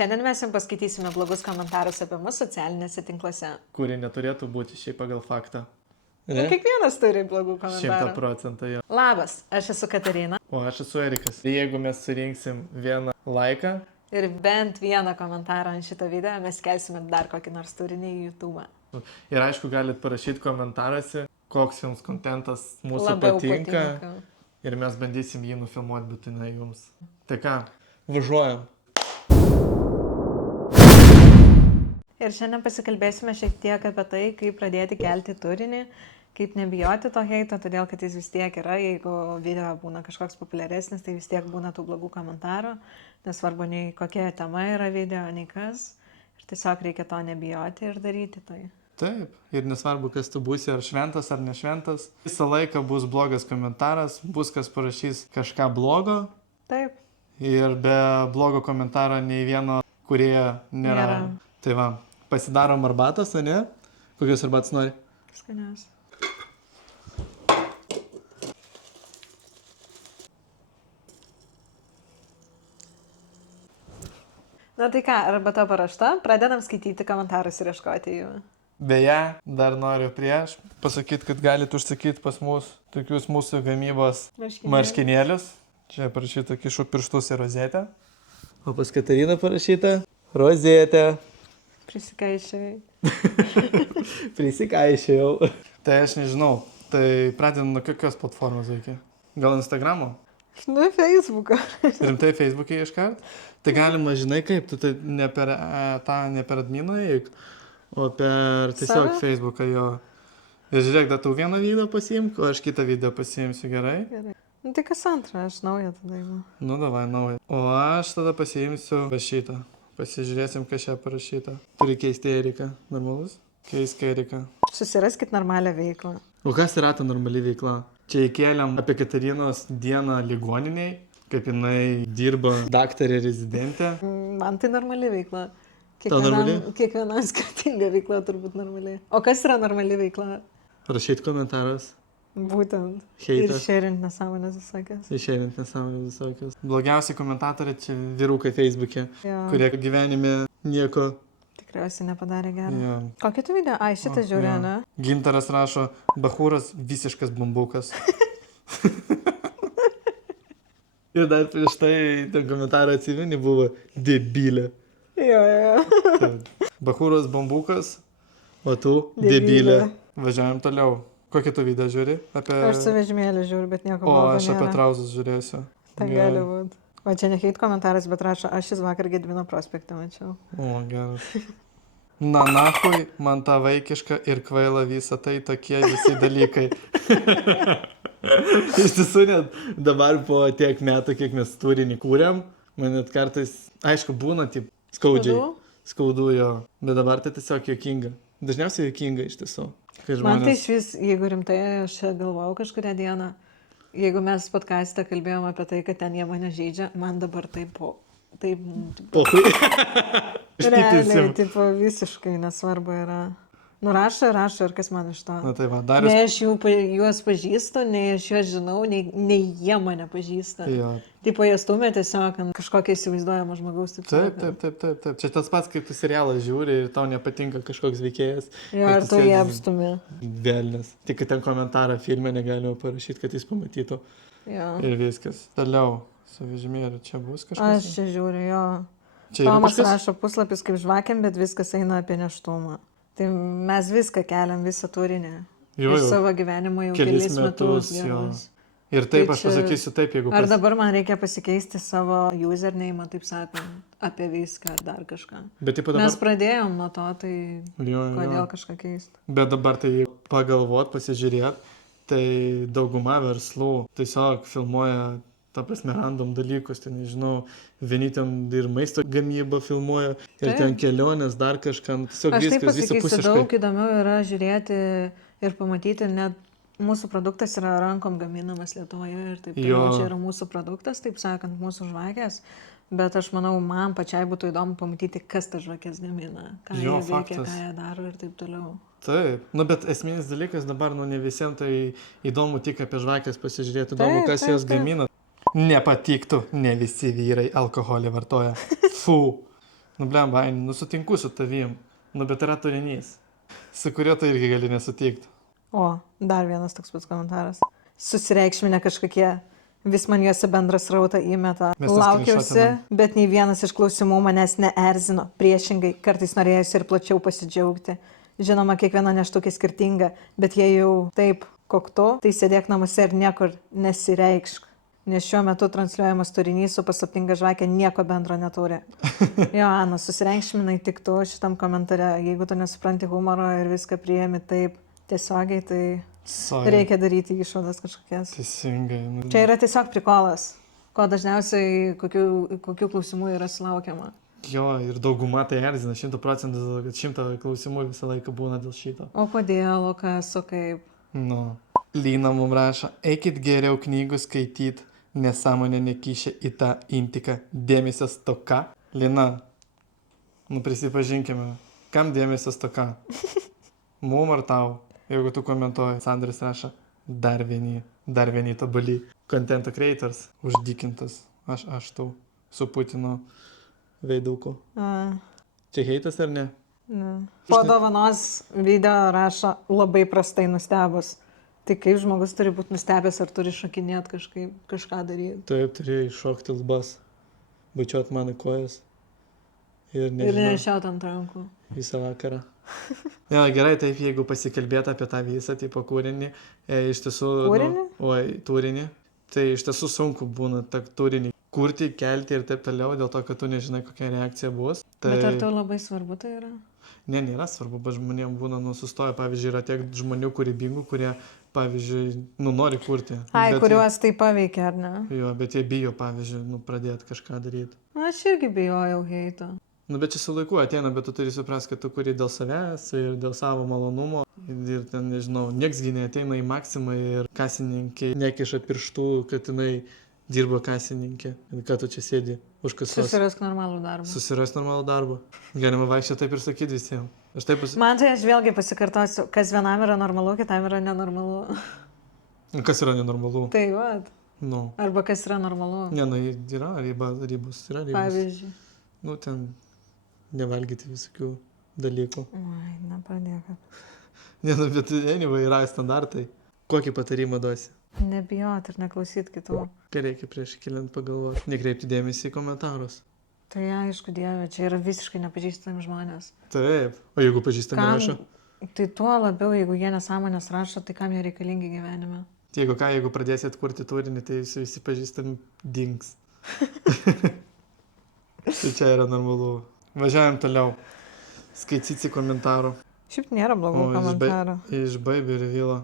Šiandien mes jums paskaitysime blogus komentarus apie mus socialinėse tinkluose. Kurie neturėtų būti šiaip pagal faktą. Kiekvienas turi blogų komentarų. 100% jo. Labas, aš esu Katarina. O aš esu Erikas. Jeigu mes surinksim vieną laiką, Ir bent vieną komentarą ant šito video mes kelsime dar kokį nors turinį į YouTube. ir aišku, galit parašyti komentaruose, koks jums kontentas mūsų Labiau patinka. Ir mes bandysim jį nufilmuoti būtinai jums. Tai ką, važiuojam. Ir šiandien pasikalbėsime šiek tiek apie tai, kaip pradėti kelti turinį, kaip nebijoti to heito, todėl kad jis vis tiek yra, jeigu video būna kažkoks populiaresnis, tai vis tiek būna tų blogų komentarų, nesvarbu nei kokia tema yra video, nei kas. Ir tiesiog reikia to nebijoti ir daryti tai. Taip, ir nesvarbu, kas tu būsi, ar šventas, ar nešventas. Visą laiką bus blogas komentaras, bus kas parašys kažką blogo. Taip. Ir be blogo komentaro nei vieno kūrėjo nėra. Tai va, pasidarom arbatos, o ne? Kokios arbatos nori? Skaniausia. Na tai ką, arbata paruošta, pradedam skaityti komentarus ir ieškoti jų. Beje, dar noriu prieš pasakyti, kad galite užsakyti pas mus tokius mūsų gamybos marškinėlius. Čia parašyta kišu pirštus į rozetę. O pas Katariną parašyta rozetė. Prisikaišiai. Prisikaišiau. Tai aš nežinau, tai pradedam nuo kokios platformos veikia? Gal Instagramo? Nu, Facebooką. Rimtai Facebook'e iškart? Tai galima, žinai kaip, tu tai ne per adminą eik, o per tiesiog Save? Facebook'ą jo. Ir žiūrėk, da tu vieną video pasiimk, o aš kitą video pasiimsiu, gerai? Gerai. Nu tai kas antrą, aš naują tada įmu. Nu, davai, naują. O aš tada pasiimsiu šitą. Pasižiūrėsim, kas čia parašyta. Turi keisti Eriką. Normalus? Keisk Eriką. Susiraskit normalią veiklą. O kas yra ta normali veikla? Čia įkėlėm apie Katarinos dieną ligoniniai, kaip jinai dirba daktarė rezidentė. Man tai normali veikla. normali? Kiekvienam skirtinga veikla turbūt normali. O kas yra normali veikla? Rašyt komentaras. Būtent. Heitas. Ir šerint nesąmonės visokės. Išeinant nesąmonės visokios. Blogiausiai komentatoriai čia vyrukai Facebook'e, Jo. kurie gyvenime nieko. Tikriausiai nepadarė gerą. Jo. Kokį tu video? Ai, šitą žiūrė, Jo. ne? Gintaras rašo, Bachūras visiškas bambukas. Ir dar prieš tai ten komentarą atsimeni buvo debilė. Jo. Bachūras bambukas, o tu Debilė. debilė. Važiuojam toliau. Kokį tu video žiūri? Apie... Aš su vežimėliu žiūriu, bet nieko O, blogo aš apie nėra. trauzus žiūrėsiu. Tai Gerai. gali būti. O čia ne heit komentaras, bet rašo, aš šis vakar Gedimino prospektą mačiau. O, geras. Na, nahui, man ta vaikiška ir kvaila visa tai tokie visi dalykai. Iš tiesų net dabar po tiek metų, kiek mes turinį kūrėm, man net kartais, aišku, būna taip skaudžiai. Skaudu jo, bet dabar tai tiesiog juokinga. Dažniausiai juokinga iš tiesų. Man tai iš vis, jeigu rimtai, aš čia galvojau kažkurią dieną, jeigu mes podcast'e kalbėjom apie tai, kad ten jie mane žaidžia, man dabar taip, Pohui. realiai, Ištypinsim. tipo, visiškai nesvarbu yra. Nurašo ir kas man iš to. Na tai va, Darius. Nei aš juos pažįstu, nei aš juos žinau, nei jie mane pažįsta. Jo. Tipo, jie stumia tiesiog ant kažkokio įsivaizduojamo žmogaus. Taip. Čia tas pats, kaip tu serialą žiūri ir tau nepatinka kažkoks veikėjas. Jo, ir tu jie apstumė. Velnes. Tik kad ten komentarą filme negalima parašyti, kad jis pamatytų. Jo. Ir viskas. Toliau. Su vežimėliu čia bus kažkas. Aš čia žiūriu, jo. Čia yra Tomas kažkas? rašo puslapis kaip žvakėm, bet viskas eina apie neštumą. Tai mes viską keliam, visą turinį. Jo, Iš jo. savo gyvenimo jau Kelis kelis metus. jo. gerus. Ir taip Tai aš čia- pasakysiu taip, jeigu Ar dabar man reikia pasikeisti savo username, taip sakant, apie viską ar dar kažką. Bet taip dabar. Mes pradėjom nuo to, tai Jo. kodėl kažką keisti. Bet dabar tai pagalvot, pasižiūrėt, tai dauguma verslų tiesiog filmuoja, ta prasme, random dalykus, tai nežinau, vieni ten ir maisto gamybą filmuoja, ir Taip. ten kelionės, dar kažką, tiesiog Aš taip viskas pasakysiu, visapusiškai. daug įdomiau yra žiūrėti ir pamatyti, net mūsų produktas yra rankom gaminamas Lietuvoje ir taip Jo. toliau. Čia yra mūsų produktas, taip sakant, mūsų žvakės. Bet aš manau, man pačiai būtų įdomu pamatyti, kas tas žvakės gamina, ką Jo, jie veikia, faktas. ką jie daro ir taip toliau. Taip, nu bet esminis dalykas dabar, nu ne visiems tai įdomu tik apie žvakės pasižiūrėti, įdomu, Taip, kas taip, jas taip. gamina. Nepatiktų, ne visi vyrai alkoholį vartoja. Fu. Nu, blem, baini, nu sutinku su tavim. Nu, bet yra turinys, su kuriuo tu irgi gali nesutikti. O, dar vienas toks pats komentaras. Susireikšminę kažkokie, vis man juose bendras rautą įmeta. Mes tą Laukiausi, skrinšotinam. bet nei vienas iš klausimų manęs neerzino. Priešingai, kartais norėjusi ir plačiau pasidžiaugti. Žinoma, kiekviena neštukė skirtinga, bet jei jau taip koktu, tai sėdėk namuose ir niekur nesireikšk. Nes šiuo metu transliuojamas turinys su paslaptinga žvakė nieko bendro neturi. Jo, Ana, susireikšminai tik tu šitam komentare. Jeigu tu nesupranti humoro ir viską priėmi taip tiesiogiai, tai Sorry. reikia daryti išvadas kažkokias. Teisingai. Nu, Čia yra tiesiog prikolas, ko dažniausiai kokių klausimų yra sulaukiama. jo, ir dauguma tai erzina, 100%, kad 100 klausimų visą laiką būna dėl šito. O kodėl, o kas, o kaip? Nu. Lyna mums rašo, eikit geriau knygų skaityt, nesąmonė nekišė į tą intiką, dėmesio stoka. Lina, nu prisipažinkime, kam dėmesio stoka? Mum ar tau? Jeigu tu komentuoji, Sandris rašo, dar vieni tobuli contento creators, uždykintas, aš tau, su Putino veiduku. A, Čia heitas ar ne? ne. Po dovanos video rašo labai prastai nustebus. Tai kaip žmogus turi būti nustebęs, ar turi šokinėti kažką daryti. Taip, turėjai šokti lubas, bučiuot mano kojas ir Ir nežinau, nešiaut ant rankų. visą vakarą. Ja, gerai, taip, jeigu pasikalbėti apie tą visą tipo kūrinį, iš tiesų... Kūrinį? Turinį. Tai iš tiesų sunku būna tą turinį kurti, kelti ir taip toliau, dėl to, kad tu nežinai, kokia reakcija bus. Tai... Bet ar tau labai svarbu tai yra? Ne, nėra svarbu, bet žmonėms būna nusustoja. Pavyzdžiui, yra tiek žmonių kūrybingų, kurie, pavyzdžiui, nori kurti. Ai, bet kuriuos tai paveikia, ar ne? Jo, bet jie bijo, pavyzdžiui, pradėti kažką daryti. Aš irgi bijojau heito. Bet čia su laiku ateina, bet tu turi suprasti, kad tu kuri dėl savęs ir dėl savo malonumo. Ir ten, nežinau, nieks gi neateina į Maksimą ir kasininkė nekiša pirštų, kad jinai dirba kasininkė. Kad tu čia sėdi už kasos. Susirask normalų darbą. Susiras normalų darbą. Galima vaikščioti taip ir sakyti visiems. Aš taip Man tai aš vėlgi pasikartosiu, kas vienam yra normalu, kitam yra nenormalu. Kas yra nenormalu? Tai va. Nu. Arba kas yra normalu. Ne, nu, yra ribos, yra ribos. Pavyzdžiui. Nu, ten nevalgyti visokių dalykų. Oi, nepradėkit. Ne, nu, bet anyway, yra standartai. Kokį patarimą duosi? Nebijot ir neklausyt kitų. Ką reikia prieš keliant pagalvoti? Nekreipti dėmesį į komentarus. Tai aišku, Dieve, čia yra visiškai nepažįstami žmonės. Taip. O jeigu pažįstami rašo? Tai tuo labiau, jeigu jie nesąmonės rašo, tai kam jie reikalingi gyvenime? Jeigu pradėsit kurti turinį, tai visi pažįstami dings. Tai čia yra normalu. Važiuojam toliau. Skaitysi komentarų. Šiaip nėra blogų komentarų. Iš Baby ir Vilo.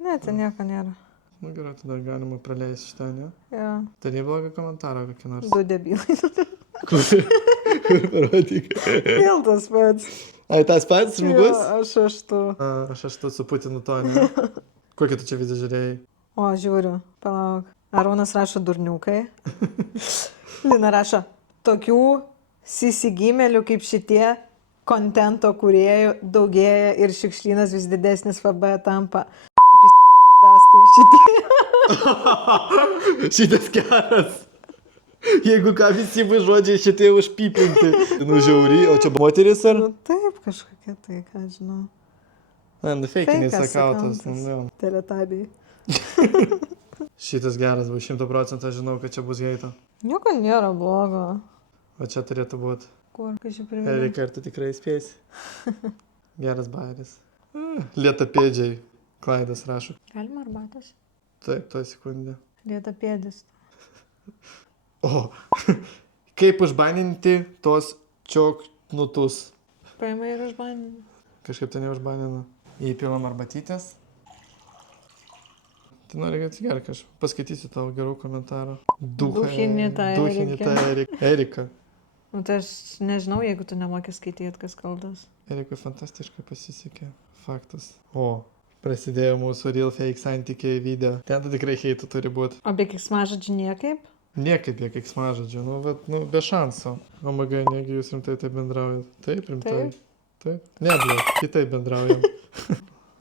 Ne, ten nieko nėra. Nu gerai, tada galima praleisti šitą, ne? Jo. Tai neblogą komentarą kokį nors. Du debilai. Kur parodyk. Vėl tas pats. Ai, tas pats žmogus? Jo, aš tu. Aš tu su Putinu to, ne? Kokį tu čia video žiūrėjai? O, žiūriu. Palauk. Arūnas rašo durniukai. Lina rašo, tokių sisigimelių kaip šitie kontento kūrėjų daugėja ir šiukšlynas vis didesnis FB tampa. Šitas geras. Jeigu ką, visi bus žodžiai šitie užpypinti. Nu, žiauriai, o čia moteris ar? Nu, taip, kažkokia tai, ką žinau. Ne, nu, feikinis Feikas akautas. accountas. Teletabiai. Šitas geras, buvo 100%, aš žinau, kad čia bus heito. Nieko nėra blogo. O čia turėtų būti. Kur, kai čia priminė? Erika, ar tu tikrai spėsi? Geras bairis. Lietapėdžiai. Klaidas rašo. Galima arbatos? Taip, to sekundę. Lietapėdis. O, kaip užbaninti tos čioknutus? Paima ir užbaninti. Kažkaip tai neužbanina. Įpilam arbatytės. Tai nori, kad atsigerk, aš paskaitysiu tavo gerų komentarų. Duchinita Erika. Nu, tai aš nežinau, jeigu tu nemoki skaityti, kas kaldas. Erikui fantastiškai pasisekė. Faktas. O, prasidėjo mūsų real fake santykiai video. Ten tai tikrai heitų turi būti. O be kiksmažodžių niekaip? Niekaip jie keiksmažodžių, be šansų. O magai, negi jūs rimtai taip bendraujat. Taip, rimtai. Taip. Ne, kitaip bendraujam.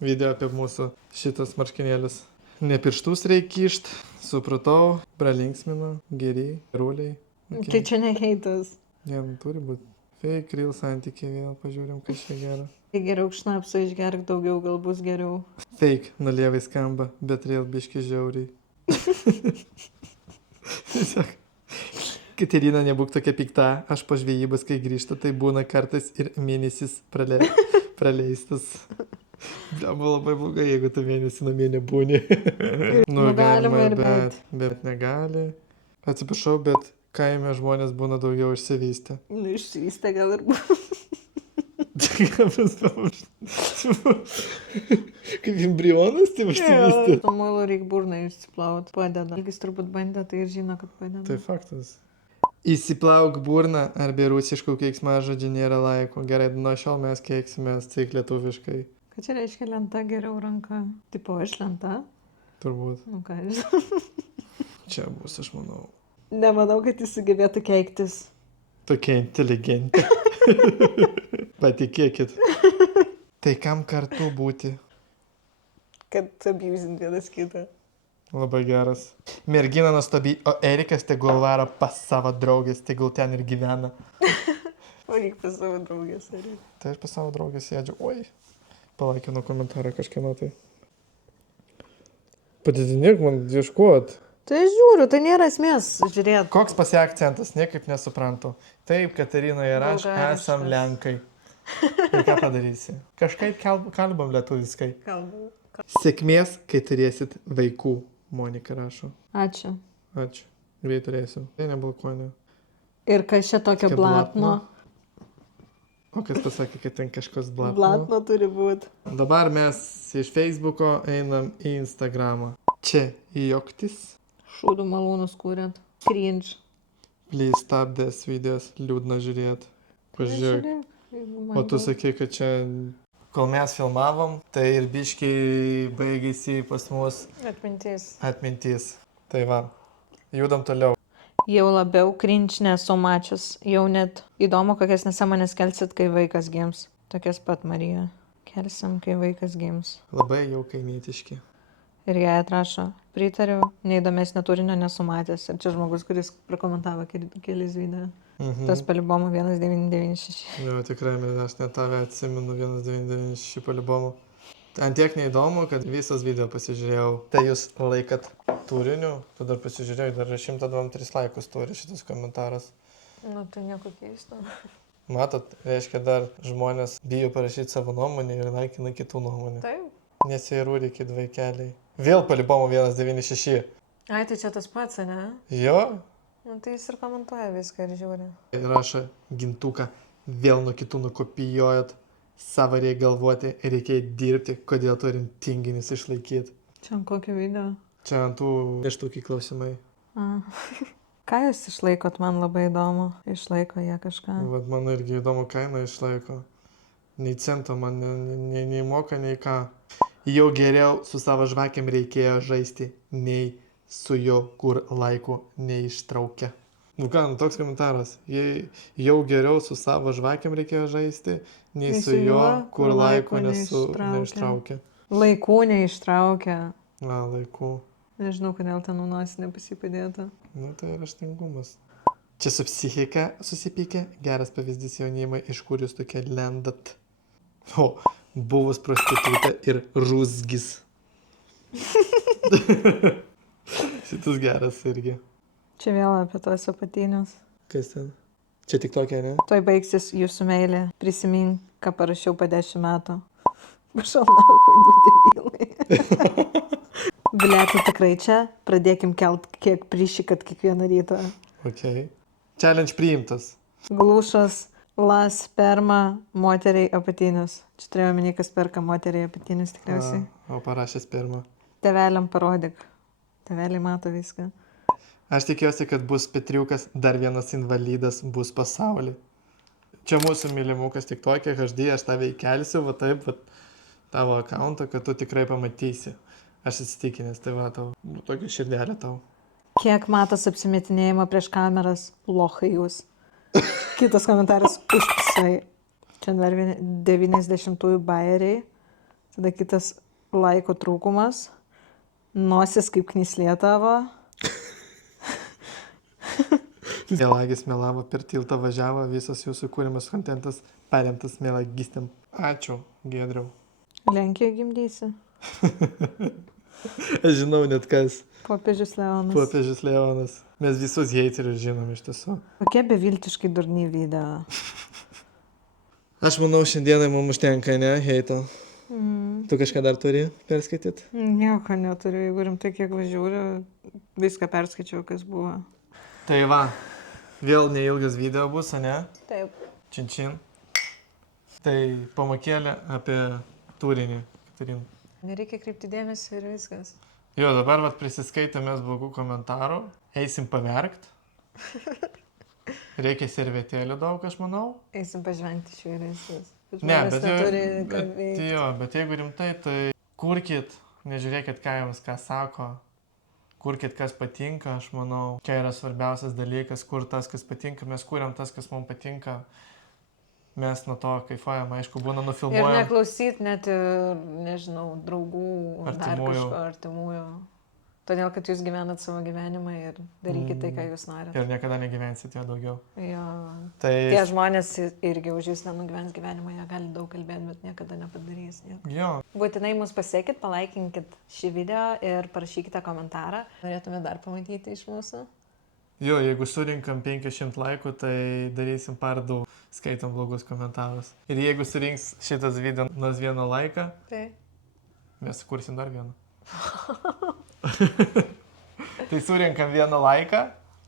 Video apie mūsų šitas marškinėlis. Ne pirštus reikia kišt, supratau, pralinksmina, geriai, rūliai. Okay. Tai čia ne heitas. Ne, turi būti Fake real santykiai vėl, pažiūrim, kas čia gero. Tai geriau šnapso išgerk daugiau, gal bus geriau. Fake nulievai skamba, bet real biški žiauriai. Tiesiog. Katerina, nebūk tokia pikta, aš po žvejybos, kai grįžtu, tai būna kartais ir mėnesis praleistas. Buvo labai blogai, jeigu tu mėnesį namie nebūni. Nu, galima ir bet negali. Atsiprašau, bet kaime žmonės būna daugiau išsivystę. Nu, išsivystę gal ir buvo. Kaip embrionas, tai išsivystė. Su muilu reikia burną išsiplauti, padeda. Jis turbūt bandė, tai ir žino, kad padeda. Tai faktas. Įsiplauk burną, arba rusiškų keiksmažodžių nėra laiko. Gerai, nuo šiol mes keiksimės tik lietuviškai. Ką čia reiškia lenta geriau ranka? Tipo, aš lenta? Turbūt. Nu ką, žinau. Čia bus, aš manau. Nemanau, kad jis sugebėtų keiktis. Tokia inteligentė. Patikėkit. Tai kam kartu būti? Kad abusint vienas kitą. Labai geras. Mergina nuostabi, o Erikas tegul varo pas savo draugės, tegul ten ir gyvena. O reik pas savo draugės, ar reik? Tai aš pas savo draugės sėdžiu. Oi. Palaikinu komentarą kažkieno tai. Padidinėk man ieškuot. Tai aš žiūriu, tai nėra esmės žiūrėt. Koks pas ją akcentas, niekaip nesuprantu. Taip, Katerina ir aš Bulgariškas. esam lenkai. Ir ką padarysi? Kažkaip kalbam lietuviskai. Kalbu. Sėkmės, kai turėsit vaikų, Monika rašo. Ačiū. Ačiū. Greit turėsiu. Tai neblokuoju. Ir kas čia tokio Tokia blatno? O kas pasakė, kad ten kažkas blatno? Blatno turi būti. Dabar mes iš Facebooko einam į Instagramą. Čia juoktis. Šūdų malūnus kūrėt. Cringe. Please stop this videos. Liūdna žiūrėt. Pažiūrėk. O tu sakai, kad čia... Kol mes filmavom, tai ir biškiai baigėsi pas mus atmintis. Tai va, judam toliau. Jau labiau cringe nesu mačius. Jau net įdomu, kokias nesąmonės kelsit, kai vaikas gims. Tokias pat, Marija. Kelsim, kai vaikas gims. Labai jau kaimietiški. Ir jai atrašo, pritariu, neįdomesnio turinio nesu matęs. Ir čia žmogus, kuris prakomentavo kelis video. Tas palibomų 1996. Jo, tikrai, aš net tave atsimenu 1996 palibomų. Antiek neįdomu, kad visas video pasižiūrėjau. Tai jūs laikat turiniu, tu dar pasižiūrėjau, dar 123 laikus turi šitas komentaras. Nu, tai nieko keisto. Matot, reiškia, dar žmonės bijo parašyti savo nuomonę ir laikina kitų nuomonę. Taip. Nesirūrykit vaikeliai. Vėl palibomų 196. Ai, tai čia tas pats, ne? Jo? Nu, tai jis ir komentuoja viską ir žiūri. Rašo gintuką, vėl nuo kitų nukopijuojat, savo reikia galvoti, reikia dirbti, kodėl turim tinginis išlaikyti. Čia ant kokio video? Čia ant tų neštukiai klausimai. Ką jūs išlaikot, man labai įdomu. Išlaiko jie kažką. Vat man irgi įdomu, kainą išlaiko. Nei cento man nei moka, nei ką. Jau geriau su savo žvakėm reikėjo žaisti, nei su jo, kur laikų neištraukia. Nu ką, nu toks komentaras. Jau geriau su savo žvakėm reikėjo žaisti, nei su jo, kur laikų neištraukia. Laikų neištraukia. Na, laikų. Nežinau, kodėl ten nunosinė pasipadėta. Nu, tai raštingumas. Čia su psichika susipykė, geras pavyzdys jaunimai, iš kur jūs tokia lendat. O, buvus prostitutė ir rūzgis. Šitas geras irgi. Čia vėl apie tuos apatinius. Kas ten? Čia tik tokia, ne? Tuoj baigsis jūsų meilė. Prisimink, ką parašiau po 10 metų. Prašau, nakui, debilai. Bilietų tikrai čia. Pradėkim kelt, kiek prišikat kiekvieną rytą. Ok. Challenge priimtas. Glūšas, las, sperma, moteriai apatinius. Čia turėjau minį, kas perka moteriai apatinius tikriausiai. O parašęs pirmą. Tėveliam parodyk. Tėveliai mato viską. Aš tikiuosi, kad bus Petriukas, dar vienas invalidas bus pasaulyje. Čia mūsų mylimukas tik tokia, HD, aš tave įkelsiu, va taip, va, tavo akauntą, kad tu tikrai pamatysi. Aš įsitikinęs, tai va tau, tokia širdelė tau. Kiek matos apsimetinėjimo prieš kameras, lochai jūs. Kitas komentaras, užpisai. Čia dar 90-ųjų bairiai. Tada kitas laiko trūkumas. Nosis kaip knyslė tavo. Melagis melavo, per tiltą važiavo, visas jūsų kūrimas kontentas paremtas melagistėm. Ačiū, Giedriau. Lenkijoje gimdysi. Aš žinau net kas. Popiežius Leonas. Popiežius Leonas. Mes visus heiterius žinom iš tiesų. Kokie beviltiškai durni video. Aš manau, šiandienai mums užtenka, ne, heito. Tu kažką dar turi perskaityti? Nieko neturiu, jeigu rimtai kiek važiuoju, viską perskaičiau, kas buvo. Tai va, vėl neilgas video bus, ne? Taip. Čin. Tai pamokėlė apie turinį, Katarina. Nereikia kreipti dėmesį ir viskas. Jo, dabar vat prisiskaitėmės blogų komentarų, eisim paverkt. Reikia servetėlių daug, aš manau. Eisim pažvengti švieresnis. Ne, bet jeigu rimtai, tai kurkit, nežiūrėkit, ką jums ką sako. Kurkit, kas patinka, aš manau. Čia yra svarbiausias dalykas, kur tas, kas patinka. Mes kūriam tas, kas mums patinka. Mes nuo to kaifuojam, aišku, būna nufilmuojam. Ir neklausyt net ir, nežinau, draugų, artimųjų. Artimųjų. Todėl, kad jūs gyvenat savo gyvenimą ir darykit tai, ką jūs norite. Ir niekada negyvensit jo daugiau. Jo. Tai... Tie žmonės irgi už jūs nenugyvens gyvenimą, jie gali daug kalbėti, bet niekada nepadarys nieko. Jo. Būtinai mus pasiekit, palaikinkit šį video ir parašykite komentarą. Norėtume dar pamatyti iš mūsų. Jo, jeigu surinkam 500 laikų, tai darysim par 2, skaitom blogus komentarus. Ir jeigu surinks šitas video nors vieną laiką, tai mes kursim dar vieną. Tai surinkam vieną laiką.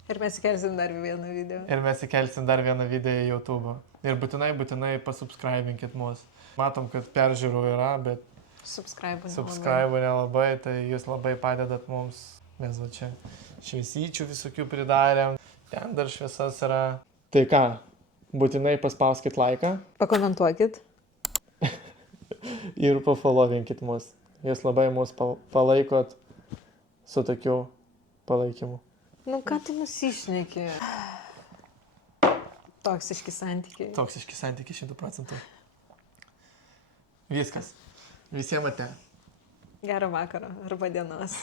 Ir mes įkelsim dar vieną video. Ir mes įkelsim dar vieną video į YouTube. Ir būtinai pasubscribinkit mus. Matom, kad peržiūrų yra, bet subscribe nelabai, tai jūs labai padedat mums. Mes va čia šviesyčių visokių pridarėm. Ten dar šviesas yra. Tai ką, būtinai paspauskit laiką. Pakomentuokit. Ir pafollowinkit mus. Jūs labai mus palaikot su tokiu palaikymu. Nu ką tu nusišneki? Toksiški santykiai. Toksiški santykiai 100%. Viskas. Visiems ate. Gero vakaro arba dienos.